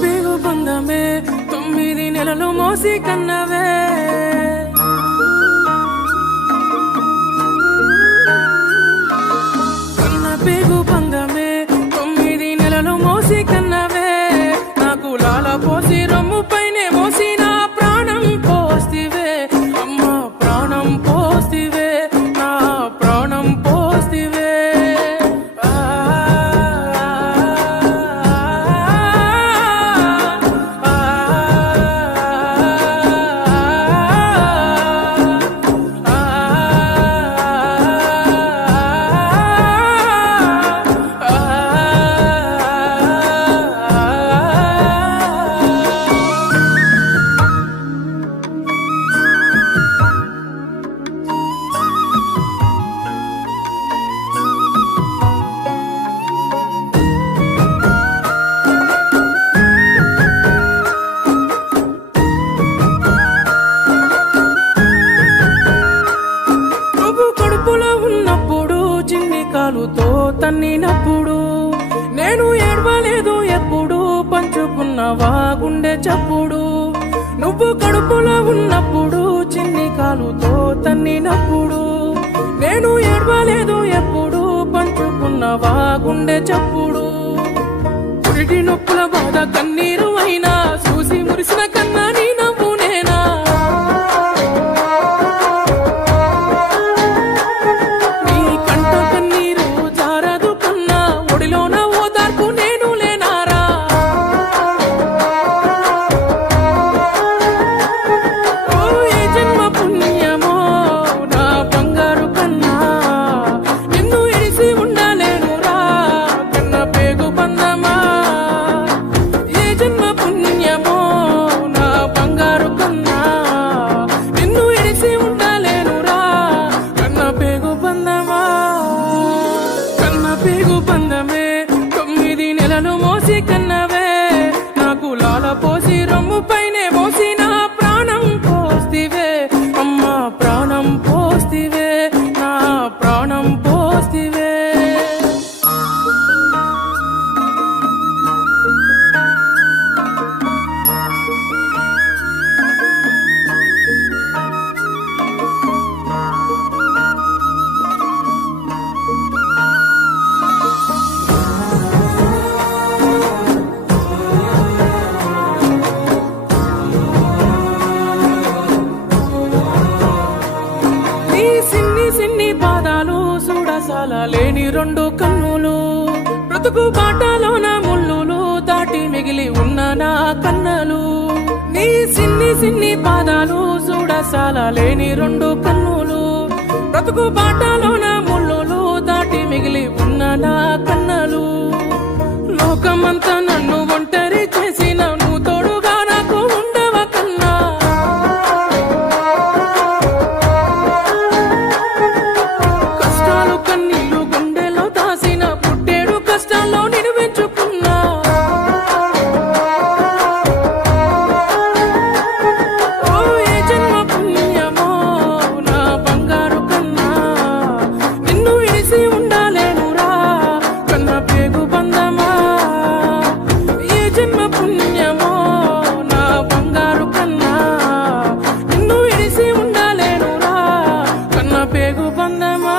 పేగు బంధమే 9 నెలలు మోసి కన్నవే కన్న పేగు బంధమే 9 నెలలు మోసి కన్నవే నాకు లాల పోసి రొమ్ము పైనే మోసి నా ప్రాణం పోస్తివే అమ్మా ప్రాణం పోస్తివే నా ప్రాణం పోస్తివే కాలుతో తన్నినప్పుడు నేను ఏడవలేదు ఎప్పుడు పంచుకున్నవా గుండె చప్పుడు నువ్వు కడుపులో ఉన్నప్పుడు చిన్ని కాలుతో తన్నినప్పుడు నేను ఏడవలేదు ఎప్పుడు పంచుకున్నవా గుండె చప్పుడు పురిటి నొప్పుల బాధ కన్నీరు అయినా చూసి మురిసిన కన్నా నీ నవ్వు నేనా పేగు బంధమే 9 నెలలు మోసి కన్నవే నాకు లాల పోసి రొమ్ము పైనే మోసి నా ప్రాణం పోస్తివే అమ్మా ప్రాణం పోస్తివే నా ప్రాణం పోస్తివే లేని 2 కన్నులు బ్రతుకు బాటలోన ముళ్ళులు దాటి మిగిలి ఉన్న నా కన్నలు నీ సిన్ని పాదాలు చూడసాల లేని 2 కన్నులు బ్రతుకు బాటలోన ముళ్ళులు దాటి మిగిలి ఉన్న నా కన్నలు లోకమంతా నన్ను ఒంటరి చేసిన నువ్వు తోడుగా నాకు ఉండవ కన్నా కష్టాలు కన్నీళ్లు గుండెలో దాసిన పుట్టేడు కష్టాల్లో నేను పెంచుకున్నా ఓ ఏ జన్మ పుణ్యమో నా బంగారు కన్నా నిన్ను విడిసి ఉండాలేనురా కన్న పేగు బంధమా ఏ జన్మ పుణ్యమో నా బంగారు కన్నా నిన్ను విడిసి ఉండాలేనురా కన్న పేగు బంధమా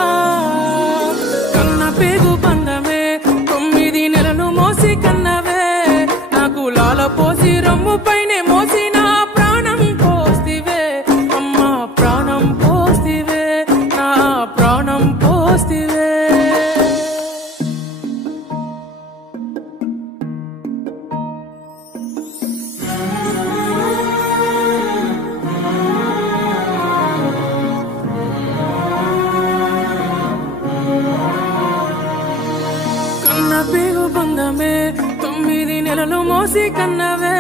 కన్న పేగు బంధమే 9 నెలలు మోసి కన్నవే నాకు లాల పోసి రొమ్ము పైనే మోసి నా ప్రాణం పోస్తివే అమ్మా ప్రాణం పోస్తివే నా ప్రాణం పోస్తివే కన్న పేగు బంధమే 9 నెలలు మోసి కన్నవే